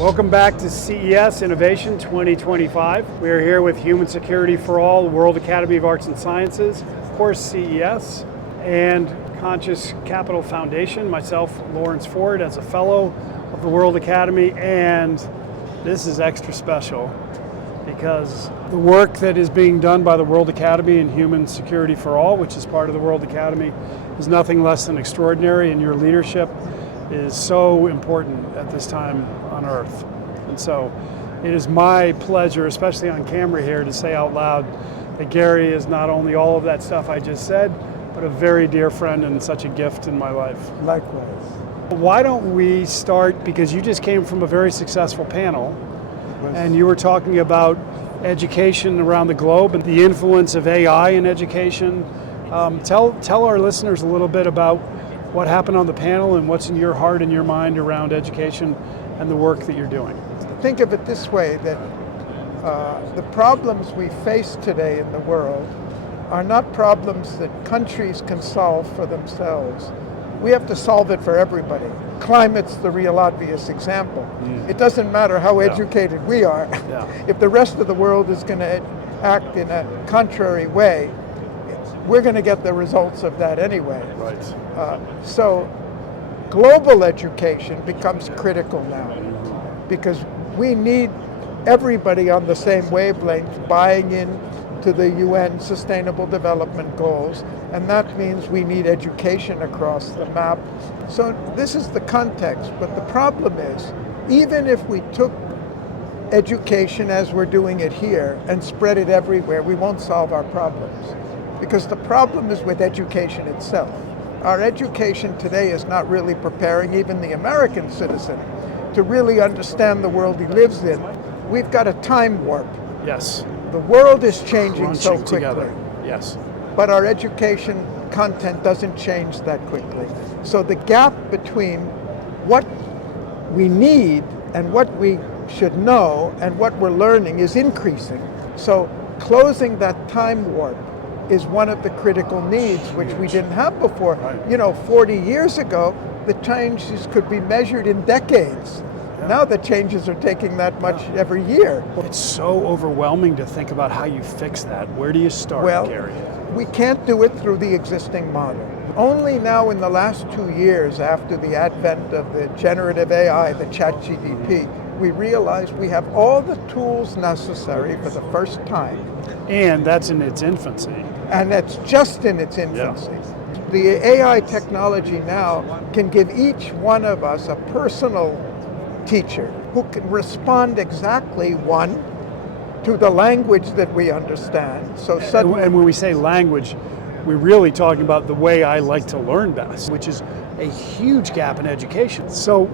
Welcome back to CES Innovation 2025. We are here with Human Security for All, World Academy of Arts and Sciences, of course CES, and Conscious Capital Foundation, myself, Lawrence Ford, as a fellow of the World Academy, and this is extra special because the work that is being done by the World Academy and Human Security for All, which is part of the World Academy, is nothing less than extraordinary, and your leadership is so important at this time on Earth. And so it is my pleasure, especially on camera here, to say out loud that Gary is not only all of that stuff I just said, but a very dear friend and such a gift in my life. Likewise. Why don't we start, because you just came from a very successful panel, and you were talking about education around the globe and the influence of AI in education. Tell our listeners a little bit about what happened on the panel and what's in your heart and your mind around education and the work that you're doing. Think of it this way, that the problems we face today in the world are not problems that countries can solve for themselves. We have to solve it for everybody. Climate's the real obvious example. It doesn't matter how educated we are. If the rest of the world is going to act in a contrary way, we're going to get the results of that anyway. So global education becomes critical now, because we need everybody on the same wavelength buying in to the UN Sustainable Development Goals, and that means we need education across the map. So this is the context, but the problem is, even if we took education as we're doing it here and spread it everywhere, we won't solve our problems, because the problem is with education itself. Our education today is not really preparing even the American citizen to really understand the world he lives in. We've got a time warp. Yes. The world is changing so quickly. Together. Yes. But our education content doesn't change that quickly. So the gap between what we need and what we should know and what we're learning is increasing. So closing that time warp is one of the critical needs, which we didn't have before. 40 years ago, the changes could be measured in decades. Now the changes are taking that much every year. It's so overwhelming to think about how you fix that. Where do you start, Gary? We can't do it through the existing model. Only now in the last 2 years, after the advent of the generative AI, the ChatGPT, we realize we have all the tools necessary for the first time. And that's in its infancy. And that's just in its infancy. The AI technology now can give each one of us a personal teacher who can respond exactly, one, to the language that we understand. So suddenly, and when we say language, we're really talking about the way I like to learn best, which is a huge gap in education. So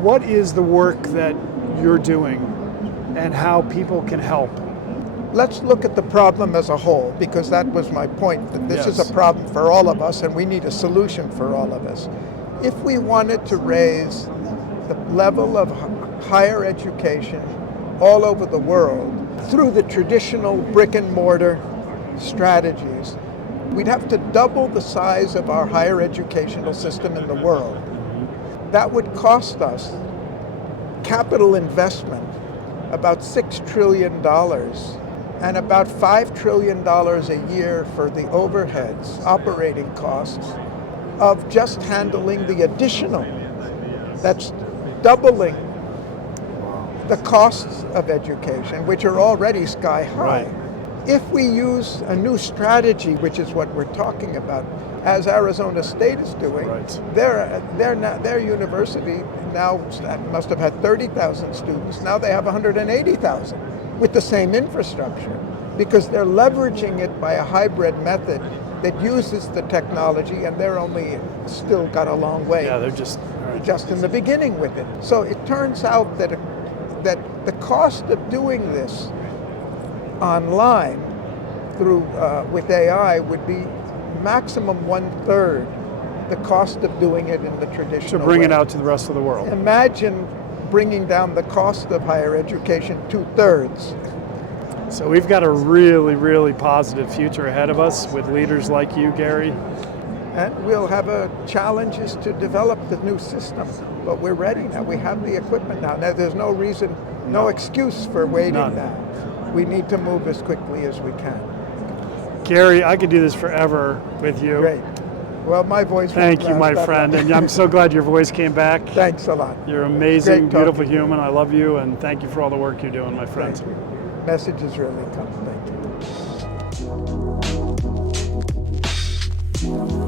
what is the work that you're doing and how people can help? Let's look at the problem as a whole, because that was my point, that this is a problem for all of us and we need a solution for all of us. If we wanted to raise the level of higher education all over the world through the traditional brick and mortar strategies, we'd have to double the size of our higher educational system in the world. That would cost us capital investment about $6 trillion and about $5 trillion a year for the overheads, operating costs of just handling the additional. That's doubling the costs of education, which are already sky high. If we use a new strategy, which is what we're talking about, as Arizona State is doing, their university now must have had 30,000 students. Now they have 180,000 with the same infrastructure, because they're leveraging it by a hybrid method that uses the technology, and they're only still got a long way. Yeah, they're just in the beginning with it. So it turns out that the cost of doing this online through with AI would be maximum 1/3 the cost of doing it in the traditional to bring way. it out to the rest of the world. Imagine bringing down the cost of higher education 2/3. So we've got a really, really positive future ahead of us with leaders like you, Gary. And we'll have challenges to develop the new system, but we're ready now. We have the equipment now. Now there's no reason, no excuse for waiting now. We need to move as quickly as we can. Gary, I could do this forever with you. Great. Well, my voice. Thank you, my friend, and I'm so glad your voice came back. Thanks a lot. You're amazing, beautiful human. I love you, and thank you for all the work you're doing, my friend. Thank you. Messages really come. Thank you.